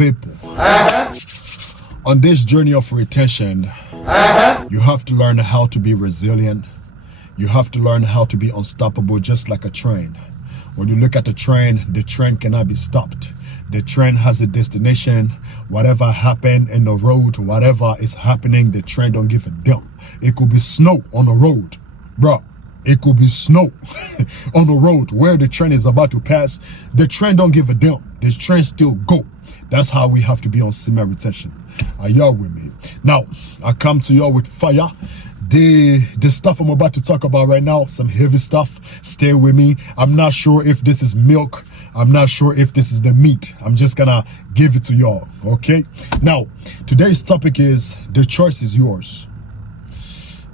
people, on this journey of retention, you have to learn how to be resilient. You have to learn how to be unstoppable, just like a train. When you look at the train cannot be stopped. The train has a destination. Whatever happened in the road, whatever is happening, the train don't give a damn. It could be snow on the road, bro. It could be snow on the road where the train is about to pass. The train don't give a damn. The train still go. That's how we have to be on Semen retention. Are y'all with me? Now, I come to y'all with fire. The stuff I'm about to talk about right now, some heavy stuff. Stay with me. I'm not sure if this is milk. I'm not sure if this is the meat. I'm just gonna give it to y'all, okay? Now, today's topic is the choice is yours.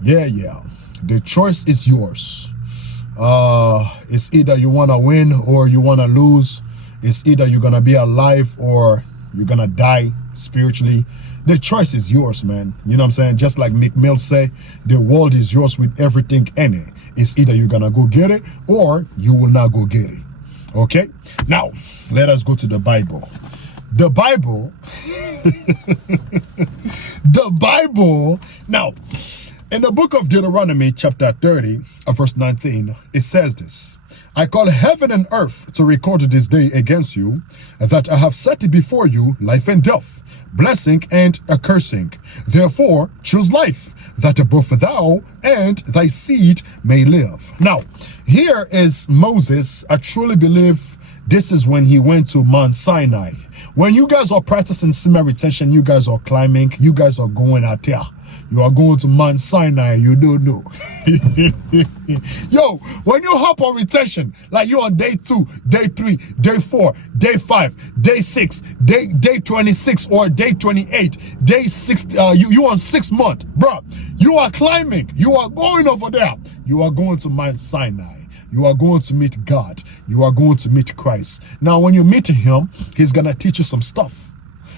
Yeah. The choice is yours. It's either you want to win or you want to lose. It's either you're going to be alive or you're going to die spiritually. The choice is yours, man. You know what I'm saying? Just like Mick Mill say, the world is yours with everything in it. It's either you're going to go get it or you will not go get it. Okay? Now, let us go to the Bible. The Bible. The Bible. Now, in the book of Deuteronomy, chapter 30, verse 19, it says this: I call heaven and earth to record this day against you, that I have set it before you, life and death, blessing and a cursing. Therefore, choose life, that both thou and thy seed may live. Now, here is Moses. I truly believe this is when he went to Mount Sinai. When you guys are practicing Semen retention, you guys are climbing, you guys are going out there. You are going to Mount Sinai, you don't know. Yo, when you hop on retention, like you on day 2, day 3, day 4, day 5, day 6, day 26 or day 28, day 6, you on 6 months, bro. You are climbing. You are going over there. You are going to Mount Sinai. You are going to meet God. You are going to meet Christ. Now, when you meet him, he's going to teach you some stuff.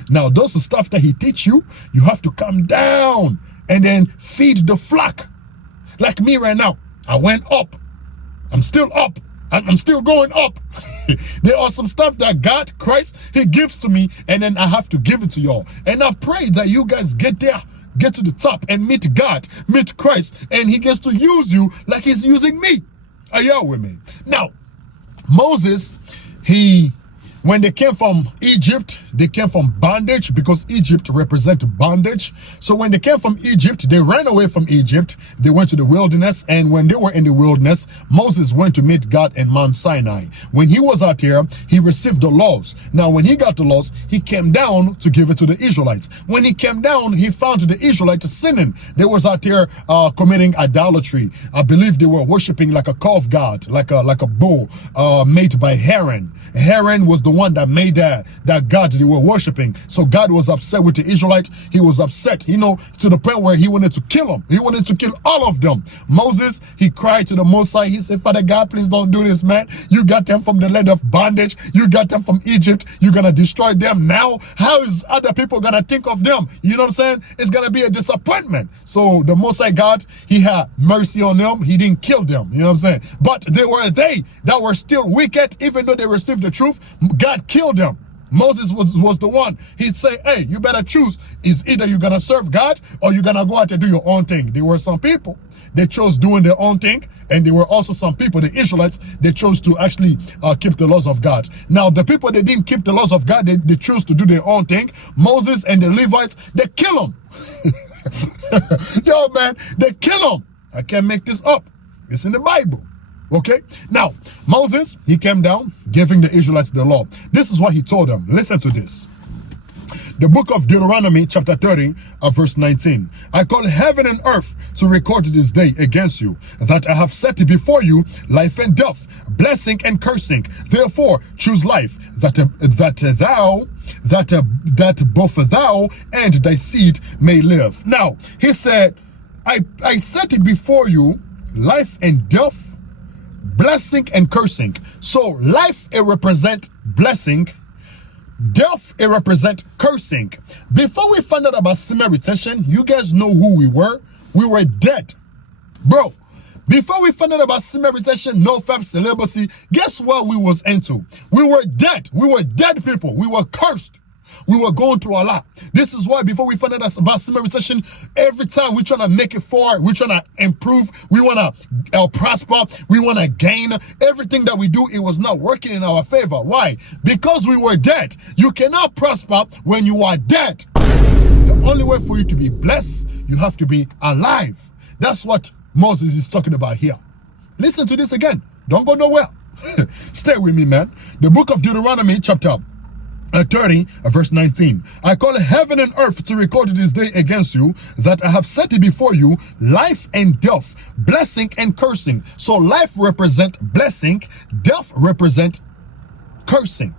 Now, those stuff that he teach you, you have to come down and then feed the flock. Like me right now, I went up. I'm still up. I'm still going up. There are some stuff that God, Christ, he gives to me, and then I have to give it to y'all. And I pray that you guys get there, get to the top and meet God, meet Christ, and he gets to use you like he's using me. Are y'all with me? Now, Moses, when they came from Egypt, they came from bondage, because Egypt represents bondage. So when they came from Egypt, they ran away from Egypt. They went to the wilderness. And when they were in the wilderness, Moses went to meet God in Mount Sinai. When he was out there, he received the laws. Now, when he got the laws, he came down to give it to the Israelites. When he came down, he found the Israelites sinning. They was out there committing idolatry. I believe they were worshiping like a calf god, like a bull made by Aaron. Aaron was the one that made that God they were worshiping. So God was upset with the Israelites. He was upset, to the point where he wanted to kill them. He wanted to kill all of them. Moses, he cried to the Most High. He said, Father God, please don't do this, man. You got them from the land of bondage. You got them from Egypt. You're going to destroy them now. How is other people going to think of them? You know what I'm saying? It's going to be a disappointment. So the Most High God, he had mercy on them. He didn't kill them. You know what I'm saying? But they that were still wicked, even though they received the truth. God killed them. Moses was the one. He'd say, hey, you better choose. Is either you're going to serve God or you're going to go out and do your own thing. There were some people, they chose doing their own thing. And there were also some people, the Israelites, they chose to actually keep the laws of God. Now, the people that didn't keep the laws of God, they chose to do their own thing. Moses and the Levites, they kill them. Yo, man, they kill them. I can't make this up. It's in the Bible. Okay, now Moses, he came down giving the Israelites the law. This is what he told them. Listen to this. The book of Deuteronomy, chapter 30, verse 19. I call heaven and earth to record this day against you, that I have set it before you, life and death, blessing and cursing. Therefore, choose life, that both thou and thy seed may live. Now, he said, I set it before you, life and death, blessing and cursing. So life, it represents blessing. Death, it represents cursing. Before we found out about Semen retention, you guys know who we were. We were dead. Bro, before we found out about Semen retention, no fab celibacy, guess what we was into? We were dead. We were dead people. We were cursed. We were going through a lot. This is why before we found out about semen retention, every time we're trying to make it forward, we're trying to improve, we want to prosper, we want to gain. Everything that we do, it was not working in our favor. Why? Because we were dead. You cannot prosper when you are dead. The only way for you to be blessed, you have to be alive. That's what Moses is talking about here. Listen to this again. Don't go nowhere. Stay with me, man. The book of Deuteronomy, chapter 30, verse 19. I call heaven and earth to record this day against you, that I have set it before you, life and death, blessing and cursing. So life represent blessing, death represent cursing.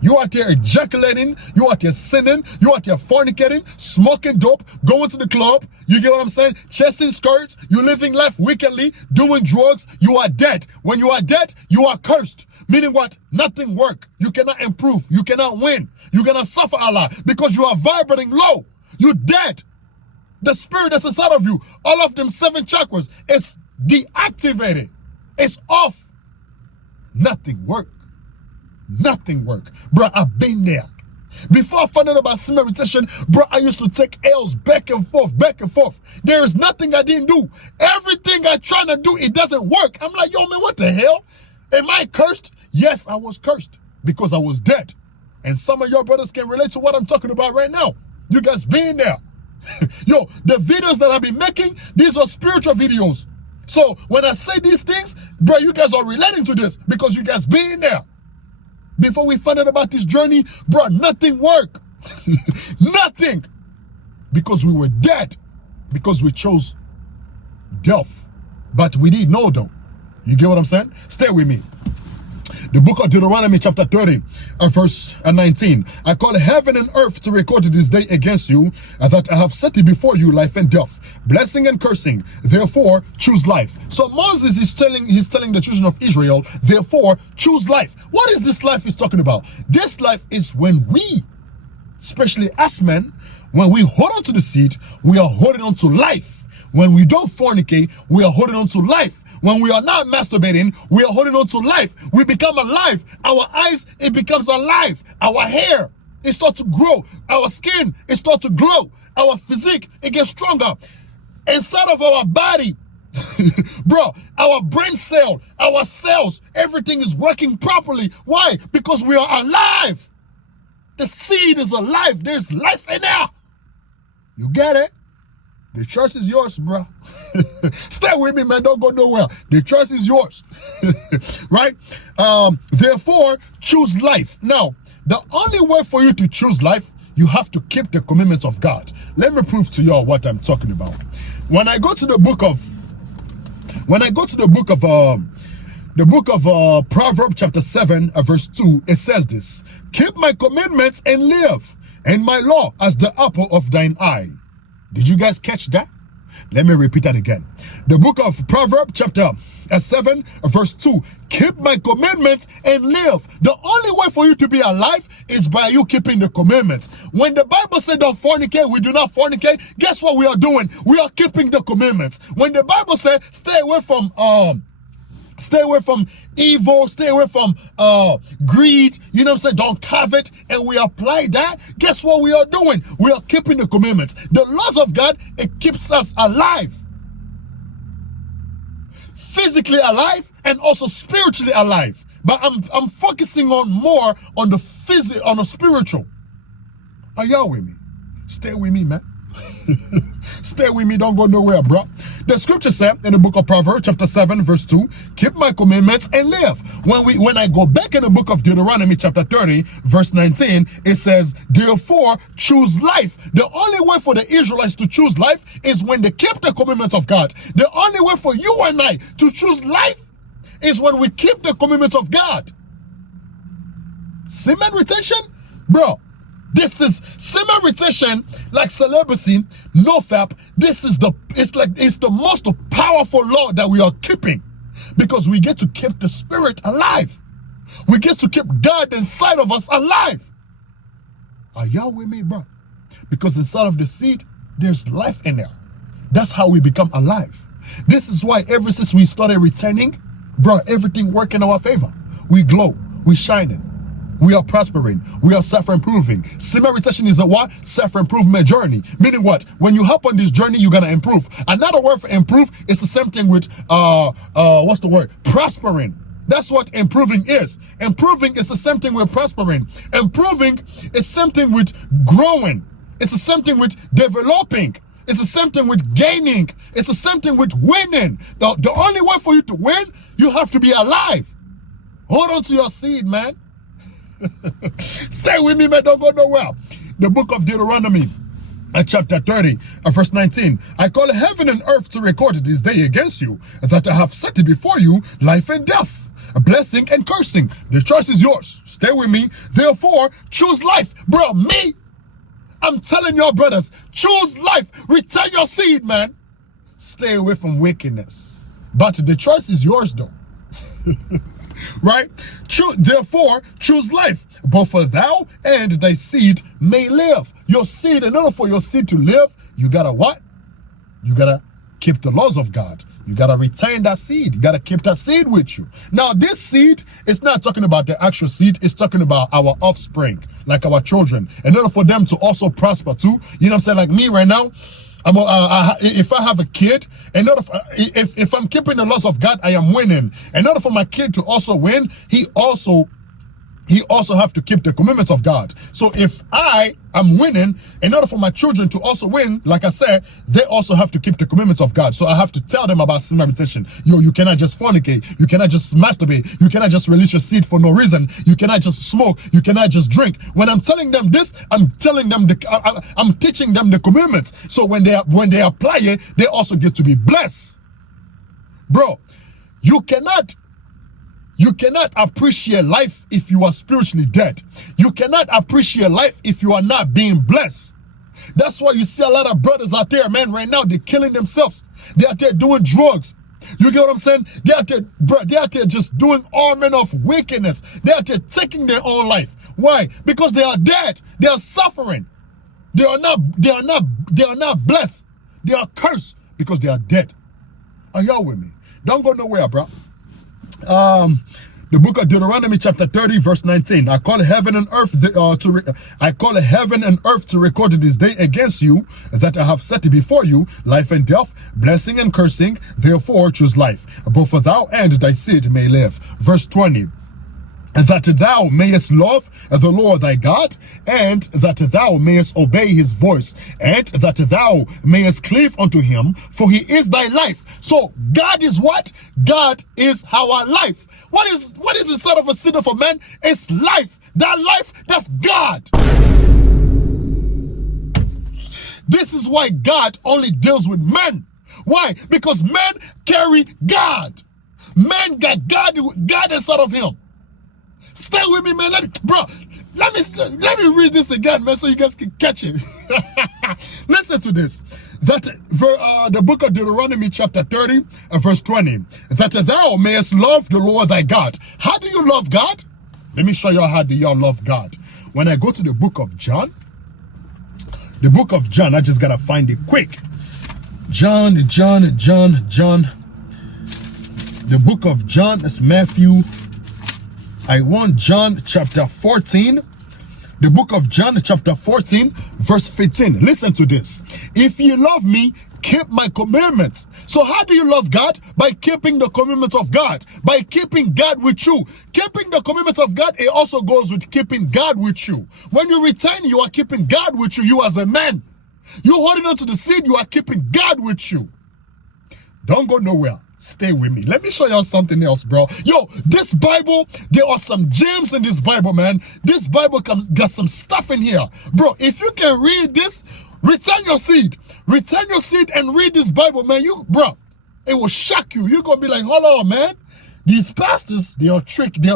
You out there ejaculating, you out there sinning, you out there fornicating, smoking dope, going to the club, you get what I'm saying? Chasing skirts, you living life wickedly, doing drugs, you are dead. When you are dead, you are cursed. Meaning what? Nothing work. You cannot improve. You cannot win. You're gonna suffer a lot because you are vibrating low. You're dead. The spirit that's inside of you, all of them 7 chakras, is deactivated. It's off. Nothing work. Nothing work. Bro, I've been there. Before I found out about semen retention, bro, I used to take L's back and forth, back and forth. There is nothing I didn't do. Everything I try to do, it doesn't work. I'm like, yo, man, what the hell? Am I cursed? Yes, I was cursed because I was dead. And some of your brothers can relate to what I'm talking about right now. You guys been there. Yo, the videos that I've been making, these are spiritual videos. So when I say these things, bro, you guys are relating to this because you guys been there. Before we found out about this journey, bro, nothing worked. Nothing. Because we were dead. Because we chose death. But we didn't know though. You get what I'm saying? Stay with me. The book of Deuteronomy chapter 30, verse 19. I call heaven and earth to record this day against you, that I have set it before you, life and death, blessing and cursing. Therefore, choose life. So Moses is telling the children of Israel, therefore, choose life. What is this life he's talking about? This life is when we, especially us men, when we hold on to the seed, we are holding on to life. When we don't fornicate, we are holding on to life. When we are not masturbating, we are holding on to life. We become alive. Our eyes, it becomes alive. Our hair, it starts to grow. Our skin, it starts to glow. Our physique, it gets stronger. Inside of our body, bro, our brain cell, our cells, everything is working properly. Why? Because we are alive. The seed is alive. There's life in there. You get it? The choice is yours, bro. Stay with me, man. Don't go nowhere. The choice is yours. Right? Therefore, choose life. Now, the only way for you to choose life, you have to keep the commandments of God. Let me prove to y'all what I'm talking about. When I go to the book of Proverbs chapter 7, verse 2, it says this: keep my commandments and live, and my law as the apple of thine eye. Did you guys catch that? Let me repeat that again. The book of Proverbs chapter 7 verse 2. Keep my commandments and live. The only way for you to be alive is by you keeping the commandments. When the Bible said don't fornicate, we do not fornicate. Guess what we are doing? We are keeping the commandments. When the Bible said stay away from evil, stay away from greed, you know what I'm saying, don't covet, and we apply that, guess what we are doing? We are keeping the commandments. The laws of God, it keeps us alive. Physically alive and also spiritually alive. But I'm focusing on more on the spiritual. Are y'all with me? Stay with me, man. Stay with me, don't go nowhere, bro. The scripture said in the book of Proverbs chapter 7 verse 2, keep my commandments and live. When I go back in the book of Deuteronomy chapter 30 verse 19, it says, therefore choose life. The only way for the Israelites to choose life is when they keep the commandments of God. The only way for you and I to choose life is when we keep the commandments of God. Semen retention, bro. This is semen retention, like celibacy, nofap. This is it's the most powerful law that we are keeping, because we get to keep the spirit alive. We get to keep God inside of us alive. Are y'all with me, bro? Because inside of the seed, there's life in there. That's how we become alive. This is why ever since we started returning, bro, everything worked in our favor. We glow, we shining. We are prospering. We are self-improving. Semen retention is a what? Self-improvement journey. Meaning what? When you hop on this journey, you're gonna improve. Another word for improve is the same thing with what's the word? Prospering. That's what improving is. Improving is the same thing with prospering. Improving is something with growing. It's the same thing with developing. It's the same thing with gaining. It's the same thing with winning. The only way for you to win, you have to be alive. Hold on to your seed, man. Stay with me, man. Don't go nowhere. The book of Deuteronomy, chapter 30, verse 19. I call heaven and earth to record this day against you, that I have set before you life and death, a blessing and cursing. The choice is yours. Stay with me. Therefore, choose life. Bro, me, I'm telling your brothers, choose life. Return your seed, man. Stay away from wickedness. But the choice is yours, though. Right? Therefore, choose life, both for thou and thy seed may live. Your seed, in order for your seed to live, you gotta what? You gotta keep the laws of God. You gotta retain that seed. You gotta keep that seed with you. Now, this seed is not talking about the actual seed. It's talking about our offspring, like our children. In order for them to also prosper too, you know what I'm saying? Like me right now, if I have a kid, in order for, if I'm keeping the laws of God, I am winning. In order for my kid to also win, he also have to keep the commandments of God. So if I am winning, in order for my children to also win, like I said, they also have to keep the commandments of God. So I have to tell them about semen retention. Yo, you cannot just fornicate. You cannot just masturbate. You cannot just release your seed for no reason. You cannot just smoke. You cannot just drink. When I'm telling them this, I'm telling them I'm teaching them the commandments. So when they apply it, they also get to be blessed. Bro, you cannot appreciate life if you are spiritually dead. You cannot appreciate life if you are not being blessed. That's why you see a lot of brothers out there, man, right now, they're killing themselves. They're out there doing drugs. You get what I'm saying? They're out there, bro, they're out there just doing all manner of wickedness. They're out there taking their own life. Why? Because they are dead. They are suffering. They are not blessed. They are cursed because they are dead. Are y'all with me? Don't go nowhere, bro. The book of Deuteronomy chapter 30 verse 19. I call heaven and earth to record this day against you, that I have set before you life and death, blessing and cursing. Therefore choose life, both for thou and thy seed may live. Verse 20. That thou mayest love the Lord thy God, and that thou mayest obey his voice, and that thou mayest cleave unto him, for he is thy life. So God is what? God is our life. What is inside of a seed of a man? It's life. That life, that's God. This is why God only deals with men. Why? Because men carry God. Men got God inside of him. Stay with me, man. Let me read this again, man, so you guys can catch it. Listen to this. That the book of Deuteronomy chapter 30, verse 20. That thou mayest love the Lord thy God. How do you love God? Let me show you how do y'all love God. When I go to the book of John, I just gotta find it quick. John. The book of John, that's Matthew. I want John chapter 14. The book of John chapter 14 verse 15. Listen to this. If you love me, keep my commandments. So how do you love God? By keeping the commandments of God. By keeping God with you. Keeping the commandments of God, it also goes with keeping God with you. When you return, you are keeping God with you. You as a man. You holding on to the seed, you are keeping God with you. Don't go nowhere. Stay with me. Let me show y'all something else, bro. Yo, this Bible, there are some gems in this Bible, man. This Bible got some stuff in here. Bro, if you can read this, return your seed. Return your seed and read this Bible, man. Bro, it will shock you. You're going to be like, hold on, man. These pastors, they are tripping. Bro,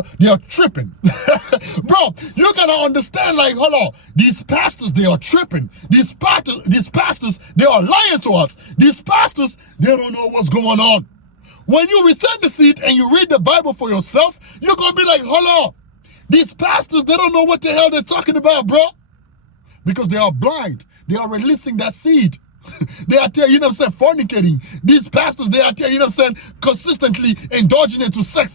you gotta understand, like, hold on. These pastors, they are tripping. These pastors, they are lying to us. These pastors, they don't know what's going on. When you return the seed and you read the Bible for yourself, you're going to be like, hold on. These pastors, they don't know what the hell they're talking about, bro. Because they are blind. They are releasing that seed. They are there, you know what I'm saying, fornicating. These pastors, they are there, you know what I'm saying, consistently indulging into sex.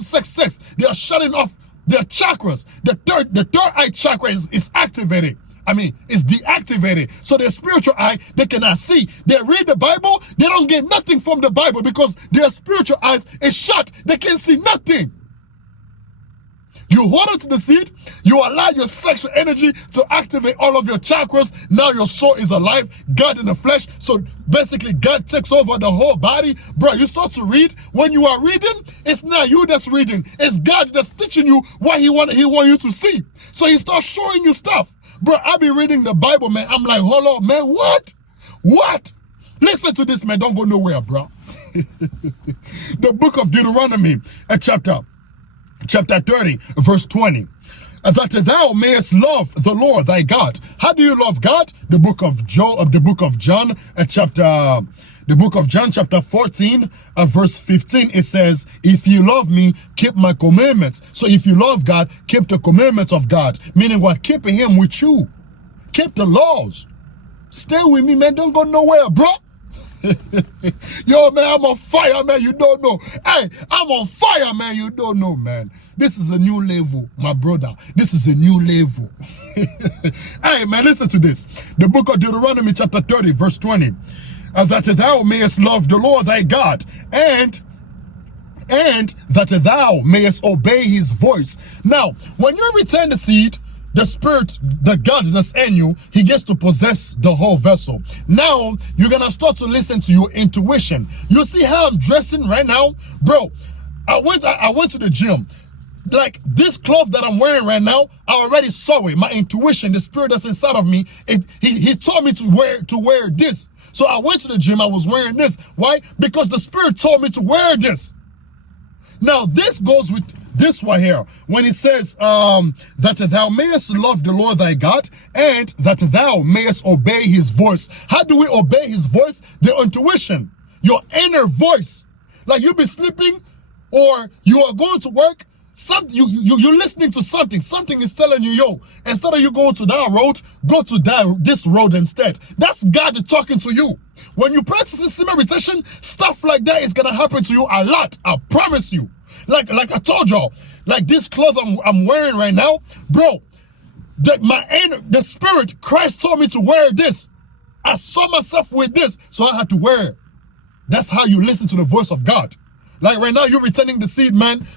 They are shutting off Their chakras, the third eye chakra is activated. I mean, it's deactivated. So their spiritual eye, they cannot see. They read the Bible, they don't get nothing from the Bible because their spiritual eyes is shut. They can't see nothing. You hold on to the seed, you allow your sexual energy to activate all of your chakras. Now your soul is alive, God in the flesh. So basically God takes over the whole body. Bro, you start to read. When you are reading, it's not you that's reading. It's God that's teaching you what he want you to see. So he starts showing you stuff. Bro, I be reading the Bible, man. I'm like, hold on, man, what? What? Listen to this, man. Don't go nowhere, bro. The book of Deuteronomy, chapter 30, verse 20. That thou mayest love the Lord thy God. How do you love God? The book of John, chapter 14, verse 15, it says, if you love me, keep my commandments. So if you love God, keep the commandments of God. Meaning what? Keeping him with you. Keep the laws. Stay with me, man. Don't go nowhere, bro. Yo, man, I'm on fire, man. You don't know. Hey, I'm on fire, man. You don't know, man. This is a new level, my brother. This is a new level. Hey, man, listen to this. The book of Deuteronomy, chapter 30, verse 20. That thou mayest love the Lord thy God, and that thou mayest obey his voice. Now, when you return the seed, the spirit, the God that's in you, he gets to possess the whole vessel. Now, you're going to start to listen to your intuition. You see how I'm dressing right now? Bro, I went to the gym. Like this cloth that I'm wearing right now, I already saw it. My intuition, the spirit that's inside of me, he told me to wear this. So I went to the gym, I was wearing this. Why? Because the spirit told me to wear this. Now, this goes with this right here. When it says that thou mayest love the Lord thy God, and that thou mayest obey his voice. How do we obey his voice? The intuition, your inner voice. Like you be sleeping or you are going to work, you're listening to something. Something is telling you, yo, instead of you going to that road, go to this road instead. That's God talking to you. When you practice semen retention, stuff like that is gonna happen to you a lot. I promise you. Like I told y'all, like this clothes I'm wearing right now, bro. The spirit, Christ told me to wear this. I saw myself with this, so I had to wear it. That's how you listen to the voice of God. Like right now, you're returning the seed, man.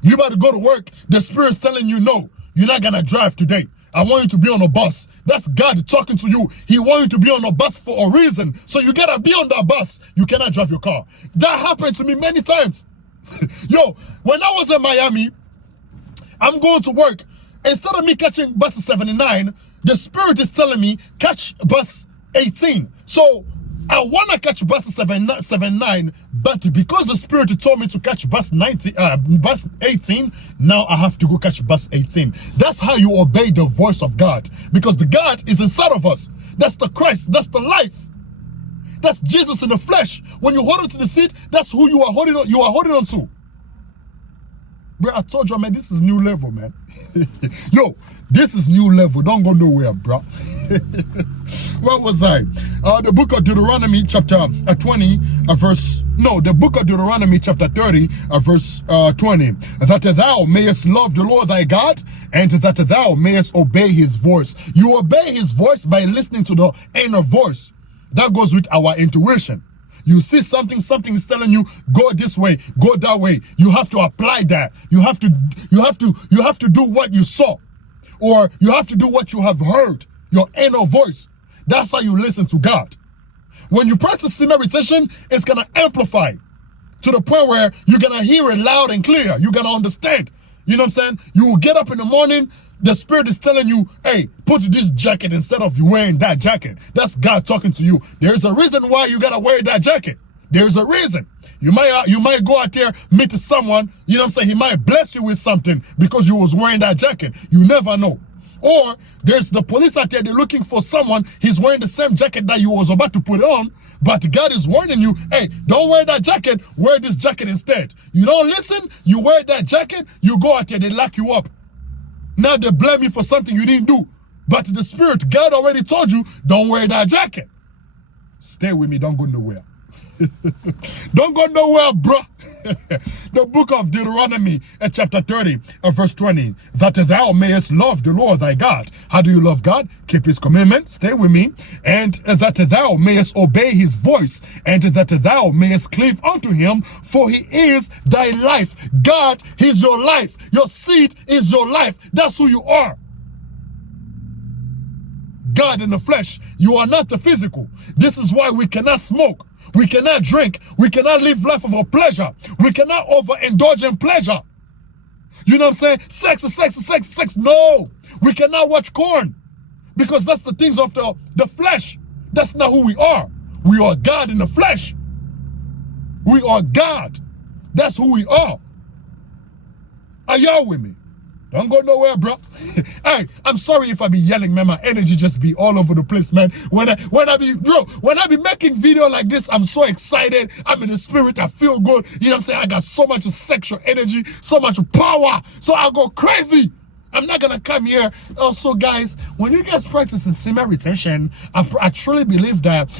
You about to go to work. The spirit's telling you, no, you're not gonna drive today. I want you to be on a bus. That's God talking to you. He wants you to be on a bus for a reason. So you gotta be on that bus. You cannot drive your car. That happened to me many times. Yo, when I was in Miami, I'm going to work. Instead of me catching bus 79, the spirit is telling me catch bus 18. So I want to catch bus 79, but because the spirit told me to catch bus 18, now I have to go catch bus 18. That's how you obey the voice of God, because the God is inside of us. That's the Christ. That's the life. That's Jesus in the flesh. When you hold on to the seed, that's who you are holding on. You are holding on to. Bro, I told you, man, this is new level, man. Yo, this is new level. Don't go nowhere, bro. What was I? The book of Deuteronomy, chapter 20, the book of Deuteronomy, chapter 30, verse 20. That thou mayest love the Lord thy God, and that thou mayest obey his voice. You obey his voice by listening to the inner voice. That goes with our intuition. You see something is telling you, go this way, go that way. You have to apply that. You have to do what you saw, or you have to do what you have heard, your inner voice. That's how you listen to God. When you practice semen retention, it's gonna amplify to the point where you're gonna hear it loud and clear. You're gonna understand. You know what I'm saying? You will get up in the morning, the spirit is telling you, hey, put this jacket instead of you wearing that jacket. That's God talking to you. There's a reason why you gotta wear that jacket. There's a reason. You might go out there, meet someone, you know what I'm saying? He might bless you with something because you was wearing that jacket. You never know. Or there's the police out there, they're looking for someone, he's wearing the same jacket that you was about to put on, but God is warning you, hey, don't wear that jacket, wear this jacket instead. You don't listen, you wear that jacket, you go out there, they lock you up. Now they blame you for something you didn't do. But the spirit, God already told you, don't wear that jacket. Stay with me, don't go nowhere. Don't go nowhere, bro. The book of Deuteronomy, chapter 30, verse 20, that thou mayest love the Lord thy God. How do you love God? Keep his commandments, stay with me, and that thou mayest obey his voice, and that thou mayest cleave unto him, for he is thy life. God is your life. Your seed is your life. That's who you are. God in the flesh. You are not the physical. This is why we cannot smoke. We cannot drink. We cannot live life of a pleasure. We cannot overindulge in pleasure. You know what I'm saying? Sex is sex is sex is sex. No. We cannot watch porn. Because that's the things of the flesh. That's not who we are. We are God in the flesh. We are God. That's who we are. Are y'all with me? Don't go nowhere, bro. Hey, I'm sorry if I be yelling, man. My energy just be all over the place, man. When I be making video like this, I'm so excited. I'm in the spirit. I feel good. You know what I'm saying? I got so much sexual energy, so much power. So I go crazy. I'm not gonna come here. Also, guys, when you guys practice in semen retention, I truly believe that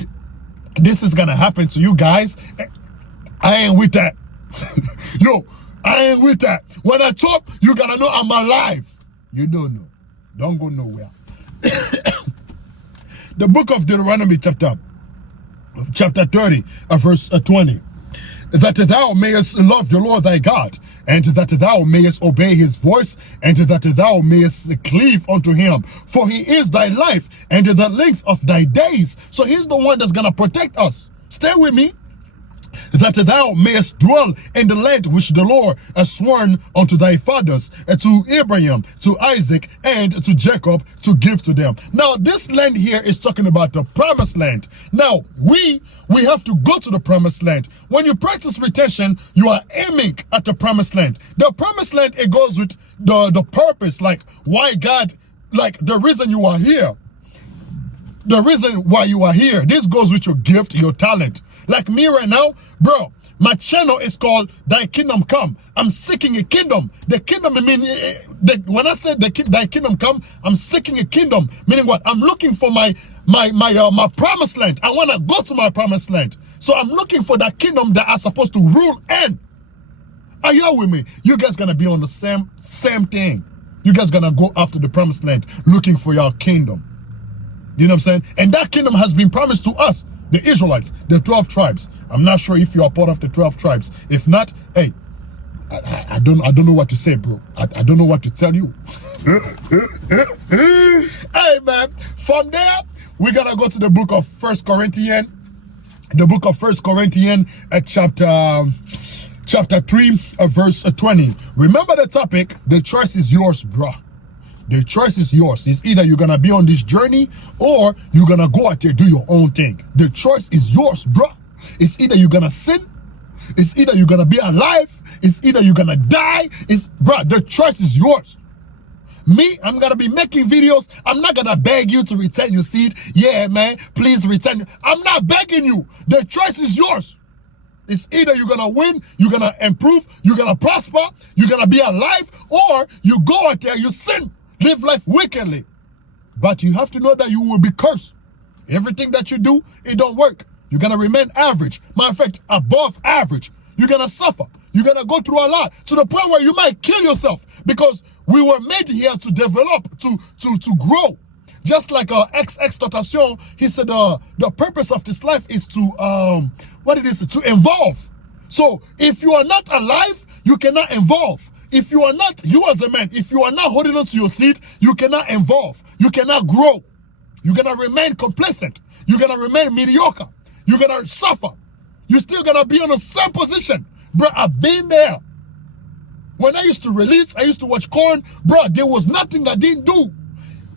this is gonna happen to you guys. I ain't with that. Yo. I ain't with that. When I talk, you gotta know I'm alive. You don't know. Don't go nowhere. The book of Deuteronomy chapter 30, verse 20. That thou mayest love the Lord thy God, and that thou mayest obey his voice, and that thou mayest cleave unto him. For he is thy life, and the length of thy days. So he's the one that's gonna protect us. Stay with me. That thou mayest dwell in the land which the Lord has sworn unto thy fathers, to Abraham, to Isaac, and to Jacob, to give to them. Now, this land here is talking about the promised land. Now, we have to go to the promised land. When you practice retention, you are aiming at the promised land. The promised land, it goes with the purpose, like why God, like the reason you are here. The reason why you are here. This goes with your gift, your talent. Like me right now, bro, my channel is called Thy Kingdom Come. I'm seeking a kingdom. The kingdom, I mean, when I said Thy Kingdom Come, I'm seeking a kingdom. Meaning what? I'm looking for my promised land. I want to go to my promised land. So I'm looking for that kingdom that I'm supposed to rule in. Are y'all with me? You guys gonna be on the same thing. You guys gonna go after the promised land, looking for your kingdom. You know what I'm saying? And that kingdom has been promised to us. The Israelites, the 12 tribes. I'm not sure if you are part of the 12 tribes. If not, hey, I don't know what to say, bro. I don't know what to tell you. Hey, man. From there, we're gonna go to the book of 1 Corinthians. The book of 1 Corinthians, chapter 3, verse 20. Remember the topic. The choice is yours, bro. The choice is yours. It's either you're going to be on this journey or you're going to go out there, do your own thing. The choice is yours, bro. It's either you're going to sin. It's either you're going to be alive. It's either you're going to die. Bro, the choice is yours. Me, I'm going to be making videos. I'm not going to beg you to return your seed. Yeah, man, please return. I'm not begging you. The choice is yours. It's either you're going to win, you're going to improve, you're going to prosper, you're going to be alive, or you go out there, you sin. Live life wickedly. But you have to know that you will be cursed. Everything that you do, it don't work. You're going to remain average. Matter of fact, above average. You're going to suffer. You're going to go through a lot to the point where you might kill yourself, because we were made here to develop, to grow. Just like X-Tentation, he said the purpose of this life is to, to evolve. So if you are not alive, you cannot evolve. If you are not, you as a man, if you are not holding on to your seed, you cannot evolve. You cannot grow. You're going to remain complacent. You're going to remain mediocre. You're going to suffer. You're still going to be in the same position. Bro, I've been there. When I used to release, I used to watch corn. Bro, there was nothing I didn't do.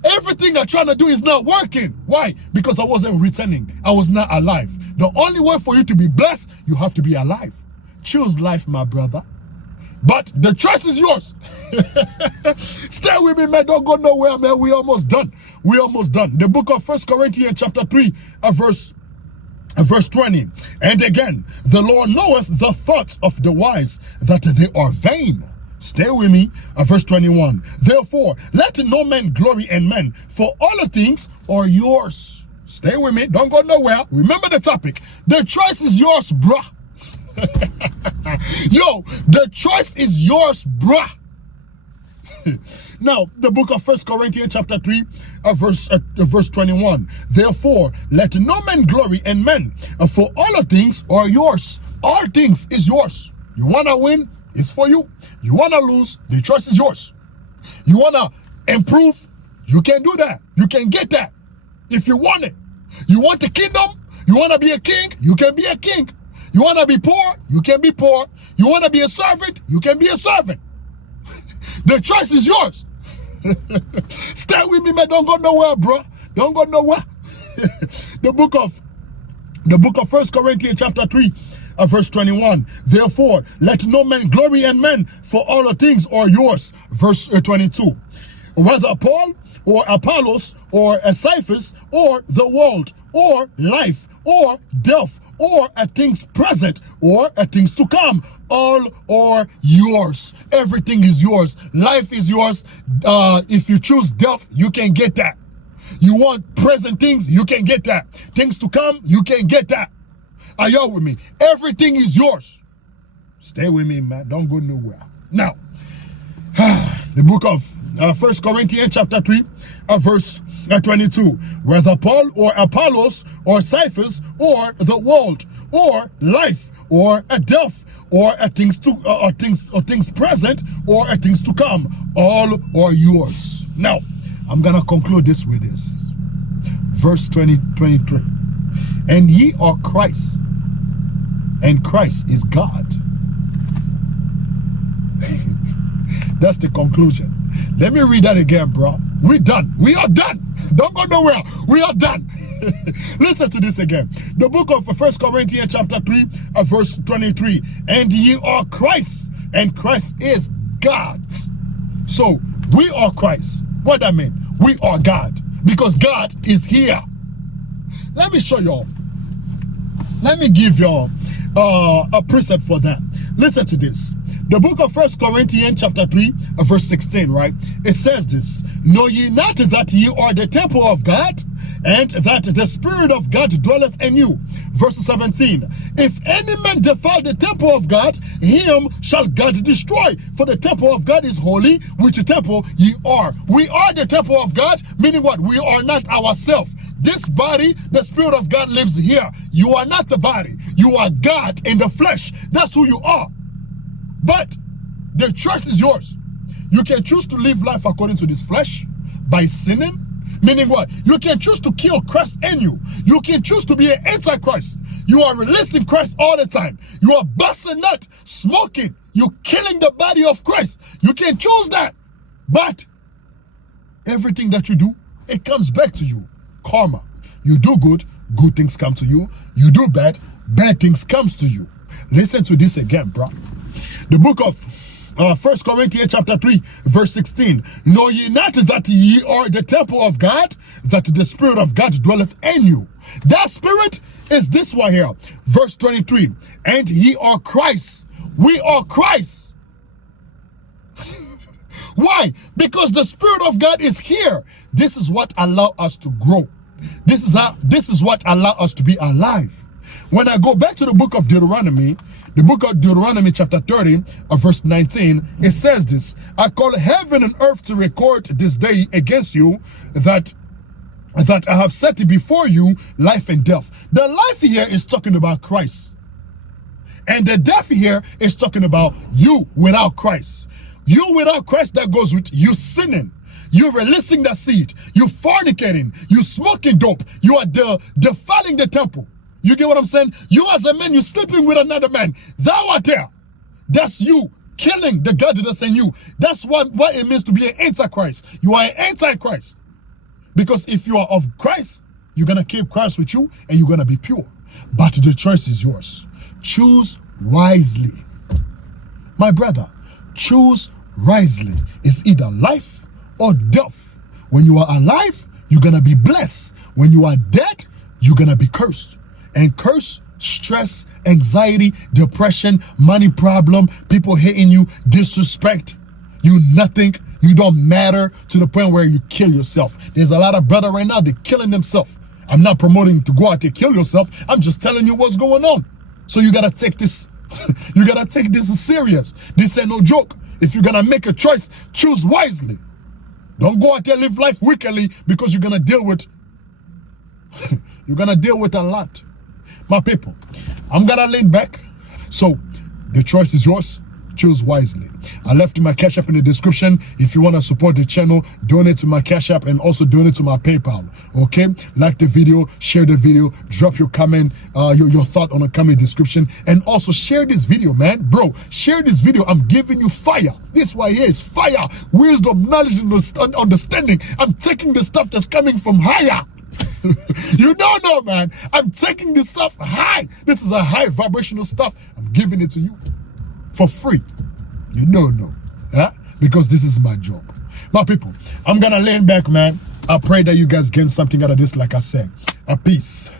Everything I'm trying to do is not working. Why? Because I wasn't returning. I was not alive. The only way for you to be blessed, you have to be alive. Choose life, my brother. But the choice is yours. Stay with me, man. Don't go nowhere, man. We almost done. We almost done. The book of 1 Corinthians chapter 3, verse 20. And again, the Lord knoweth the thoughts of the wise, that they are vain. Stay with me. Verse 21. Therefore, let no man glory in men, for all things are yours. Stay with me. Don't go nowhere. Remember the topic. The choice is yours, bruh. Yo, the choice is yours, bruh. Now, the book of 1 Corinthians chapter 3, verse 21. Therefore, let no man glory in men, for all things are yours. All things is yours. You want to win, it's for you. You want to lose, the choice is yours. You want to improve, you can do that. You can get that if you want it. You want the kingdom, you want to be a king, you can be a king. You want to be poor, you can be poor. You want to be a servant, you can be a servant. The choice is yours. Stay with me, man. Don't go nowhere, bro. Don't go nowhere. The book of 1 Corinthians chapter 3, verse 21. Therefore, let no man glory in men, for all the things are yours. Verse 22. Whether Paul or Apollos or Cephas or the world or life or death or things present or things to come, all are yours. Everything is yours. Life is yours. If you choose death, you can get that. You want present things, you can get that. Things to come, you can get that. Are y'all with me? Everything is yours. Stay with me, man. Don't go nowhere. Now, the book of 1 Corinthians chapter 3, verse 22. Whether Paul or Apollos or Cephas or the world or life or death or things present or things to come, all are yours. Now, I'm gonna conclude this with this. Verse 23. And ye are Christ, and Christ is God. That's the conclusion. Let me read that again, bro. We're done. We are done. Don't go nowhere. We are done. Listen to this again. The book of 1 Corinthians chapter 3, verse 23. And ye are Christ, and Christ is God. So, we are Christ. What that mean? We are God. Because God is here. Let me show y'all. Let me give y'all a precept for that. Listen to this. The book of 1 Corinthians chapter 3, verse 16, right? It says this. Know ye not that ye are the temple of God, and that the Spirit of God dwelleth in you? Verse 17. If any man defile the temple of God, him shall God destroy. For the temple of God is holy, which temple ye are. We are the temple of God, meaning what? We are not ourselves. This body, the Spirit of God lives here. You are not the body. You are God in the flesh. That's who you are. But the choice is yours. You can choose to live life according to this flesh by sinning. Meaning what? You can choose to kill Christ in you. You can choose to be an antichrist. You are releasing Christ all the time. You are busting nut, smoking. You're killing the body of Christ. You can choose that. But everything that you do, it comes back to you. Karma. You do good, good things come to you. You do bad, bad things comes to you. Listen to this again, bro. The book of 1 Corinthians chapter 3, verse 16. Know ye not that ye are the temple of God, that the Spirit of God dwelleth in you? That Spirit is this one here. Verse 23. And ye are Christ. We are Christ. Why? Because the Spirit of God is here. This is what allows us to grow. This is what allows us to be alive. When I go back to the book of Deuteronomy, the book of Deuteronomy chapter 30, verse 19, it says this. I call heaven and earth to record this day against you that I have set before you life and death. The life here is talking about Christ. And the death here is talking about you without Christ. You without Christ, that goes with you sinning. You're releasing the seed. You fornicating. You smoking dope. You are defiling the temple. You get what I'm saying? You as a man, you're sleeping with another man. Thou art there. That's you killing the God that's in you. That's what it means to be an antichrist. You are an antichrist. Because if you are of Christ, you're going to keep Christ with you and you're going to be pure. But the choice is yours. Choose wisely. My brother, choose wisely. It's either life or death. When you are alive, you're going to be blessed. When you are dead, you're going to be cursed. And curse, stress, anxiety, depression, money problem, people hating you, disrespect, you nothing, you don't matter, to the point where you kill yourself. There's a lot of brother right now, they're killing themselves. I'm not promoting to go out and kill yourself. I'm just telling you what's going on. So you gotta take this, you gotta take this serious. This ain't no joke. If you're gonna make a choice, choose wisely. Don't go out there live life wickedly, because you're gonna deal with a lot. My people, I'm gonna lean back. So the choice is yours. Choose wisely. I left my Cash App in the description. If you want to support the channel, donate to my Cash App and also donate to my PayPal. Okay? Like the video, share the video, drop your comment, your thought on the comment description, and also share this video, man. Bro, share this video. I'm giving you fire. This right here is fire. Wisdom, knowledge, and understanding. I'm taking the stuff that's coming from higher. You don't know, man. I'm taking this stuff high. This is a high vibrational stuff. I'm giving it to you for free. You don't know, huh? Because this is my job. My people, I'm gonna lean back, man. I pray that you guys gain something out of this, like I said. A peace.